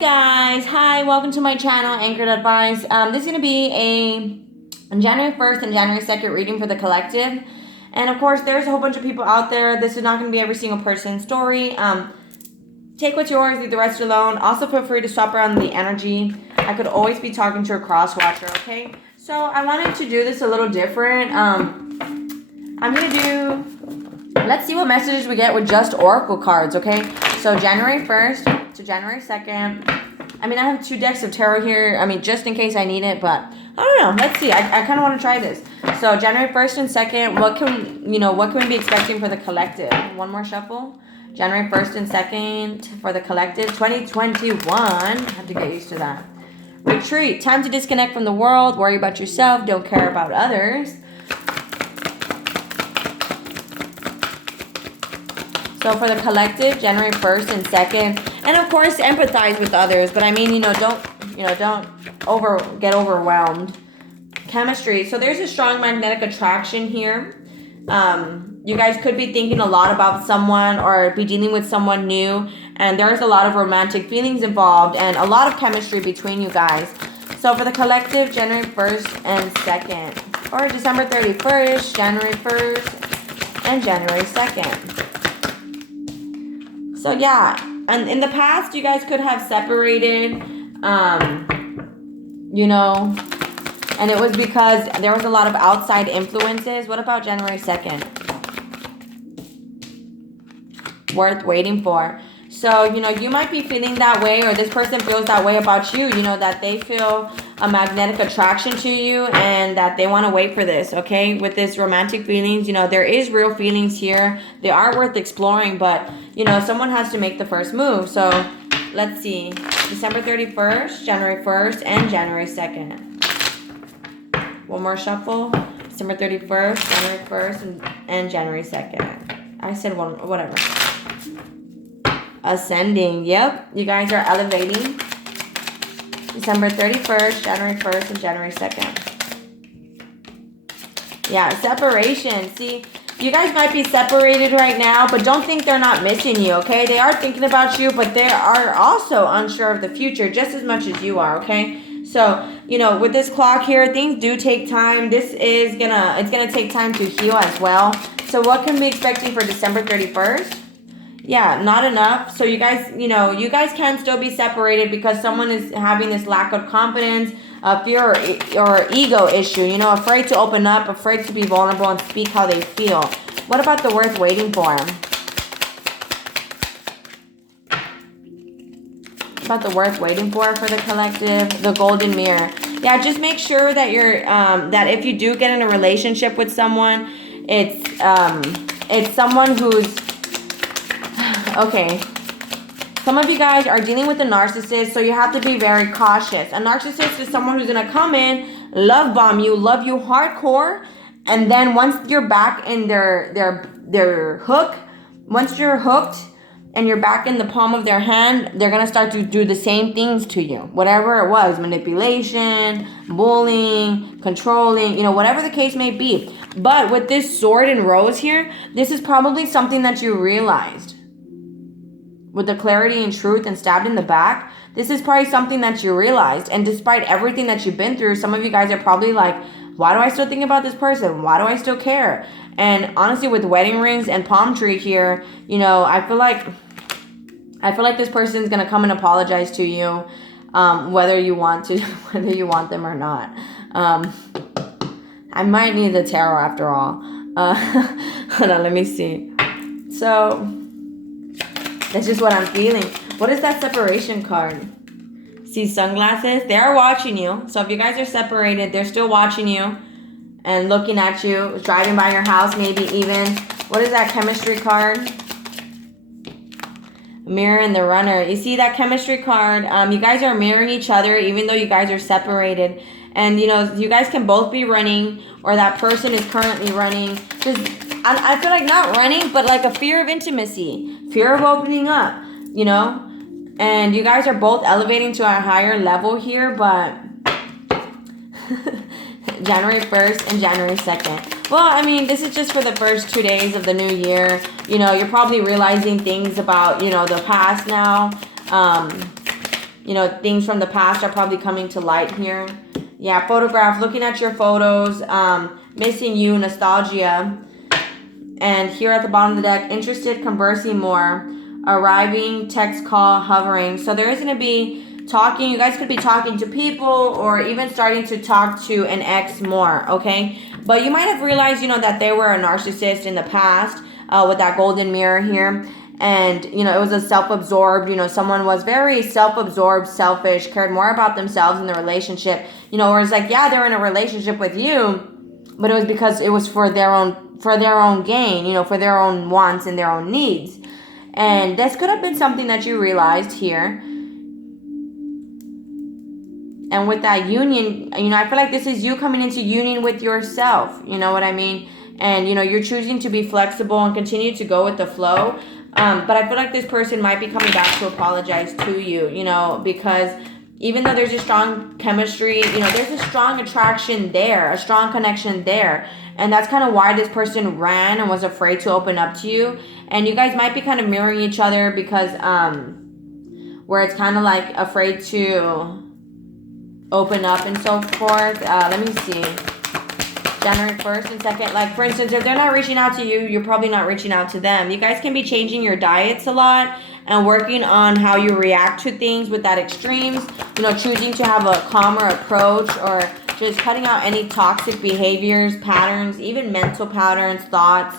Guys, hi, welcome to my channel, Anchored Advice. This is going to be a January 1st and January 2nd reading for the collective. And of course, there's a whole bunch of people out there. This is not going to be every single person's story. Take what's yours, leave the rest alone. Also, feel free to swap around the energy. I could always be talking to a cross-watcher, okay? So, I wanted to do this a little different. I'm going to do... Let's see what messages we get with just Oracle cards, okay? So, January 1st to January 2nd. I mean, I have 2 decks of tarot here. I mean, just in case I need it, but I don't know. Let's see. I kind of want to try this. So, January 1st and 2nd, what can we be expecting for the collective? One more shuffle. January 1st and 2nd for the collective. 2021. I have to get used to that. Retreat. Time to disconnect from the world. Worry about yourself. Don't care about others. So for the collective, January 1st and 2nd, and of course empathize with others, but I mean, don't get overwhelmed. Chemistry. So there's a strong magnetic attraction here. You guys could be thinking a lot about someone or be dealing with someone new, and there's a lot of romantic feelings involved and a lot of chemistry between you guys. So for the collective, January 1st and 2nd, or December 31st, January 1st, and January 2nd. So yeah, and in the past, you guys could have separated, and it was because there was a lot of outside influences. What about January 2nd? Worth waiting for. So, you might be feeling that way, or this person feels that way about you, that they feel a magnetic attraction to you and that they want to wait for this, okay? With this romantic feelings, there is real feelings here. They are worth exploring, but, someone has to make the first move. So, let's see. December 31st, January 1st, and January 2nd. One more shuffle. December 31st, January 1st, and January 2nd. I said one, whatever. Ascending. Yep. You guys are elevating. December 31st, January 1st, and January 2nd. Yeah, separation. See, you guys might be separated right now, but don't think they're not missing you, okay? They are thinking about you, but they are also unsure of the future just as much as you are, okay? So, with this clock here, things do take time. It's gonna take time to heal as well. So what can we be expecting for December 31st? Yeah, not enough. So you guys, you guys can still be separated because someone is having this lack of confidence, fear or ego issue, afraid to open up, afraid to be vulnerable and speak how they feel. What about the worth waiting for? About the worth waiting for the collective? The golden mirror. Yeah, just make sure that you're, that if you do get in a relationship with someone, it's someone who's, okay, some of you guys are dealing with a narcissist, so you have to be very cautious. A narcissist is someone who's going to come in, love bomb you, love you hardcore, and then once you're back in their hook, once you're hooked and you're back in the palm of their hand, they're going to start to do the same things to you. Whatever it was, manipulation, bullying, controlling, whatever the case may be. But with this sword and rose here, this is probably something that you realized. With the clarity and truth and stabbed in the back, this is probably something that you realized. And despite everything that you've been through, some of you guys are probably like, why do I still think about this person? Why do I still care? And honestly, with wedding rings and palm tree here, I feel like this person is going to come and apologize to you, whether you want them or not. I might need the tarot after all. Hold on, let me see. So that's just what I'm feeling. What is that separation card? See, sunglasses? They are watching you. So if you guys are separated, they're still watching you and looking at you, driving by your house, maybe even. What is that chemistry card? Mirror and the runner. You see that chemistry card? You guys are mirroring each other even though you guys are separated. And, you guys can both be running, or that person is currently running. I feel like not running, but like a fear of intimacy. Fear of opening up, And you guys are both elevating to a higher level here, but January 1st and January 2nd. Well, I mean, this is just for the first 2 days of the new year. You're probably realizing things about, the past now. you know, things from the past are probably coming to light here. Yeah, photograph, looking at your photos, missing you, nostalgia. And here at the bottom of the deck, interested, conversing more, arriving, text, call, hovering. So there is going to be talking. You guys could be talking to people or even starting to talk to an ex more, okay? But you might have realized, you know, that they were a narcissist in the past with that golden mirror here. And, you know, it was a self-absorbed, you know, someone was very self-absorbed, selfish, cared more about themselves in the relationship. You know, where it's like, yeah, they're in a relationship with you, but it was because it was for their own gain, you know, for their own wants and their own needs. And this could have been something that you realized here. And with that union, you know, I feel like this is you coming into union with yourself. You know what I mean? And, you know, you're choosing to be flexible and continue to go with the flow. But I feel like this person might be coming back to apologize to you, you know, because even though there's a strong chemistry, you know, there's a strong attraction there, a strong connection there. And that's kind of why this person ran and was afraid to open up to you. And you guys might be kind of mirroring each other because where it's kind of like afraid to open up and so forth. Let me see. January 1st and 2nd. Like, for instance, if they're not reaching out to you, you're probably not reaching out to them. You guys can be changing your diets a lot and working on how you react to things with that extremes. You know, choosing to have a calmer approach or just cutting out any toxic behaviors, patterns, even mental patterns, thoughts.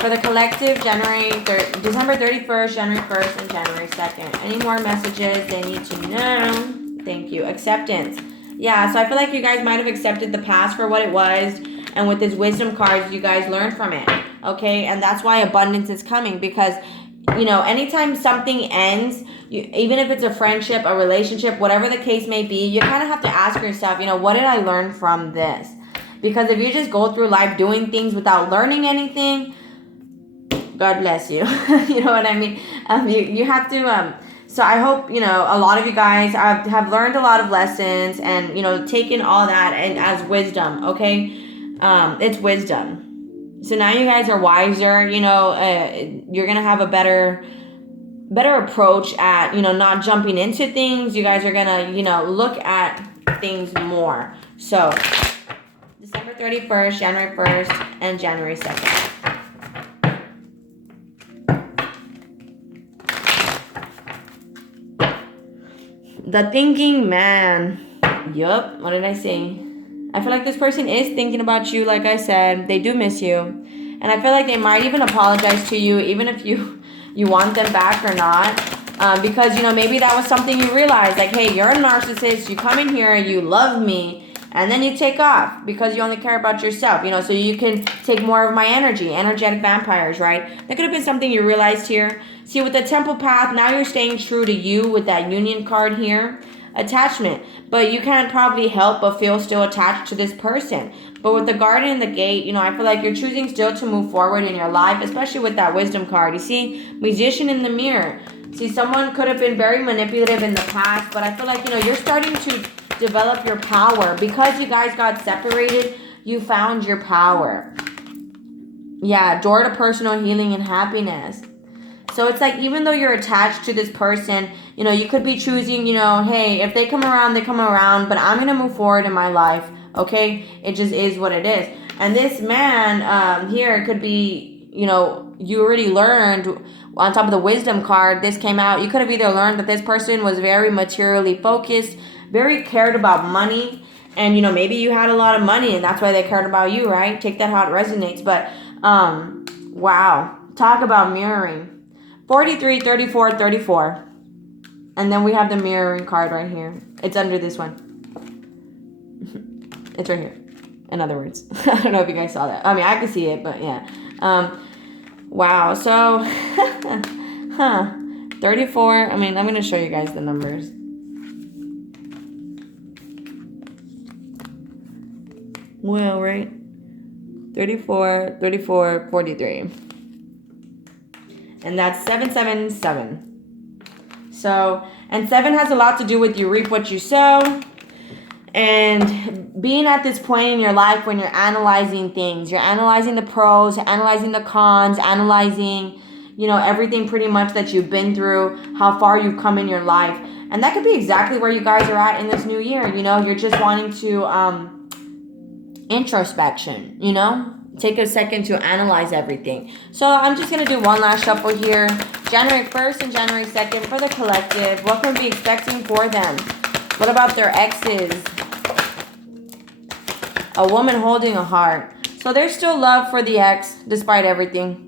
For the collective, December 31st, January 1st, and January 2nd. Any more messages they need to know? Thank you. Acceptance. Yeah, so I feel like you guys might have accepted the past for what it was. And with this wisdom cards, you guys learned from it. Okay? And that's why abundance is coming. Because, you know, anytime something ends, even if it's a friendship, a relationship, whatever the case may be, you kind of have to ask yourself, you know, what did I learn from this? Because if you just go through life doing things without learning anything, God bless you. You know what I mean? You have to... So I hope, you know, a lot of you guys have learned a lot of lessons and, you know, taken all that and as wisdom, okay? It's wisdom. So now you guys are wiser, you know, you're going to have a better approach at, you know, not jumping into things. You guys are going to, you know, look at things more. So December 31st, January 1st, and January 2nd. The thinking man. Yup. What did I say? I feel like this person is thinking about you, like I said. They do miss you. And I feel like they might even apologize to you, even if you want them back or not. Because, you know, maybe that was something you realized. Like, hey, you're a narcissist. You come in here, you love me. And then you take off because you only care about yourself, you know, so you can take more of my energy. Energetic vampires, right? That could have been something you realized here. See, with the temple path, now you're staying true to you with that union card here. Attachment. But you can't probably help but feel still attached to this person. But with the garden and the gate, you know, I feel like you're choosing still to move forward in your life, especially with that wisdom card. You see, magician in the mirror. See, someone could have been very manipulative in the past, but I feel like, you know, you're starting to develop your power. Because you guys got separated, you found your power. Yeah, door to personal healing and happiness. So it's like, even though you're attached to this person, you know, you could be choosing, you know, hey, if they come around, they come around, but I'm going to move forward in my life, okay? It just is what it is. And this man here could be, you know, you already learned on top of the wisdom card, this came out. You could have either learned that this person was very materially focused, very cared about money, and, you know, maybe you had a lot of money and that's why they cared about you, right? Take that how it resonates. But, wow. Talk about mirroring. 43, 34, 34. And then we have the mirroring card right here. It's under this one. It's right here. In other words. I don't know if you guys saw that. I mean, I could see it, but yeah. Wow. So, 34. I mean, I'm going to show you guys the numbers. Well, right? 34, 34, 43. And that's 777. So, and 7 has a lot to do with you reap what you sow. And being at this point in your life when you're analyzing things, you're analyzing the pros, analyzing the cons, analyzing, everything pretty much that you've been through, how far you've come in your life. And that could be exactly where you guys are at in this new year. You're just wanting to introspection, take a second to analyze everything. So I'm just going to do one last shuffle here. January 1st and January 2nd for the collective. What can we be expecting for them? What about their exes? A woman holding a heart. So there's still love for the ex despite everything.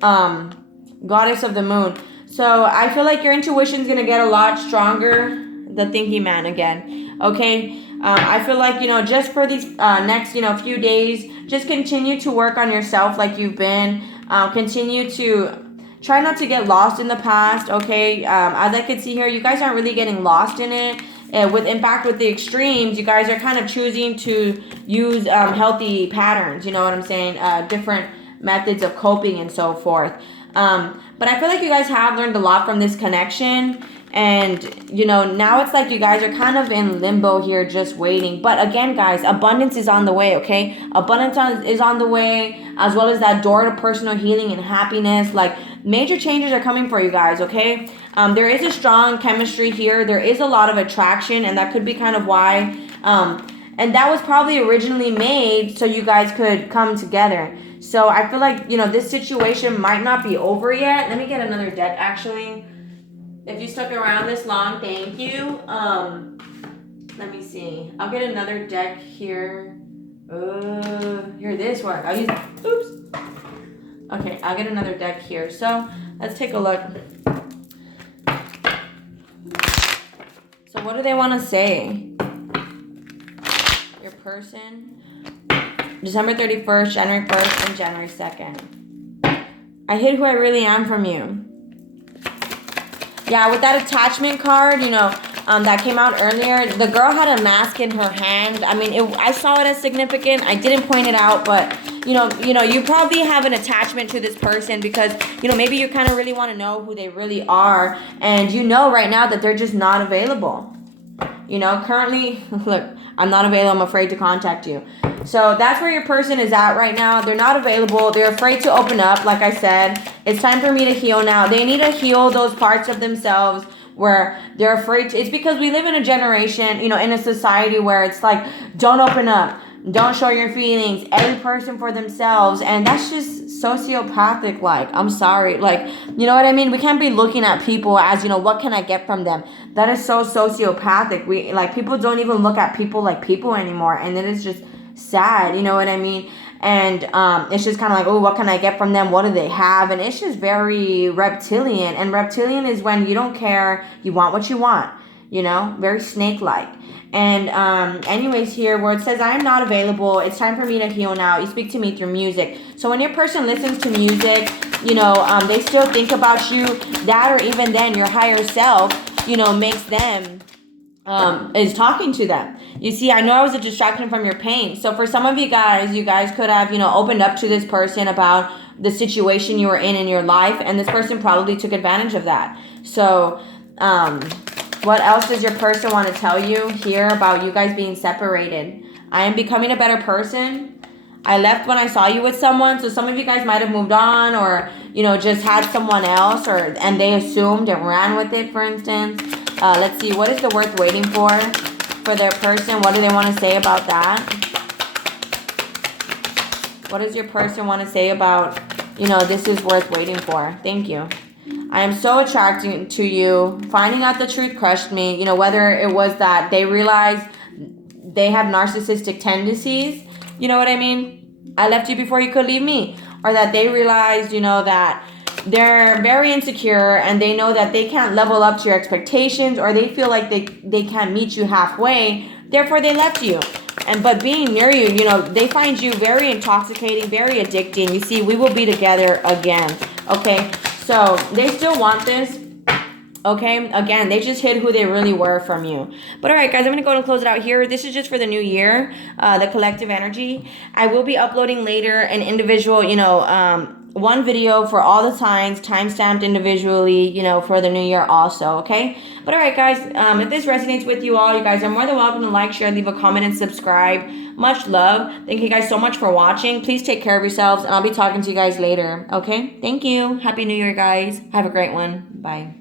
Goddess of the moon. So I feel like your intuition is going to get a lot stronger. The thinking man again. Okay. I feel like, just for these next, few days, just continue to work on yourself like you've been. Continue to try not to get lost in the past. Okay. As I can see here, you guys aren't really getting lost in it. In fact, with the extremes, you guys are kind of choosing to use healthy patterns. You know what I'm saying? Different methods of coping and so forth. But I feel like you guys have learned a lot from this connection. And, now it's like you guys are kind of in limbo here, just waiting. But again, guys, abundance is on the way, okay? Abundance is on the way, as well as that door to personal healing and happiness. Like, major changes are coming for you guys, okay? There is a strong chemistry here. There is a lot of attraction, and that could be kind of why. And that was probably originally made so you guys could come together. So I feel like, this situation might not be over yet. Let me get another deck, actually. If you stuck around this long, thank you. Let me see. I'll get another deck here. Here, this one. I'll use... Oops. Okay, I'll get another deck here. So, let's take a look. So, what do they want to say? Your person. December 31st, January 1st, and January 2nd. I hid who I really am from you. Yeah, with that attachment card, that came out earlier, the girl had a mask in her hand. I mean, I saw it as significant. I didn't point it out, but, you probably have an attachment to this person because, maybe you kind of really want to know who they really are. And right now that they're just not available. Currently, look, I'm not available. I'm afraid to contact you. So that's where your person is at right now. They're not available. They're afraid to open up. Like I said, it's time for me to heal now. They need to heal those parts of themselves where they're afraid to. It's because we live in a generation, in a society where it's like, don't open up. Don't show your feelings. Every person for themselves. And that's just sociopathic. Like, I'm sorry. Like, you know what I mean? We can't be looking at people as, what can I get from them? That is so sociopathic. People don't even look at people like people anymore. And it is just sad. You know what I mean? And it's just kind of like, oh, what can I get from them? What do they have? And it's just very reptilian. And reptilian is when you don't care. You want what you want. Very snake-like. And anyways, here where it says I am not available, it's time for me to heal now. You speak to me through music. So when your person listens to music, they still think about you. That or even then your higher self, makes them is talking to them. You see, I know I was a distraction from your pain. So for some of you guys could have, opened up to this person about the situation you were in your life, and this person probably took advantage of that. So what else does your person want to tell you here about you guys being separated? I am becoming a better person. I left when I saw you with someone. So some of you guys might have moved on or, just had someone else and they assumed and ran with it, for instance. Let's see. What is the worth waiting for their person? What do they want to say about that? What does your person want to say about, this is worth waiting for? Thank you. I am so attracted to you. Finding out the truth crushed me. Whether it was that they realized they have narcissistic tendencies. You know what I mean? I left you before you could leave me. Or that they realized, that they're very insecure and they know that they can't level up to your expectations, or they feel like they can't meet you halfway. Therefore, they left you. But being near you, they find you very intoxicating, very addicting. You see, we will be together again. Okay? So they still want this. Okay, again, they just hid who they really were from you. But all right, guys, I'm going to go and close it out here. This is just for the new year, the collective energy. I will be uploading later an individual, one video for all the signs, time-stamped individually, you know, for the new year also, okay? But all right, guys, if this resonates with you all, you guys are more than welcome to like, share, leave a comment, and subscribe. Much love. Thank you guys so much for watching. Please take care of yourselves, and I'll be talking to you guys later, okay? Thank you. Happy New Year, guys. Have a great one. Bye.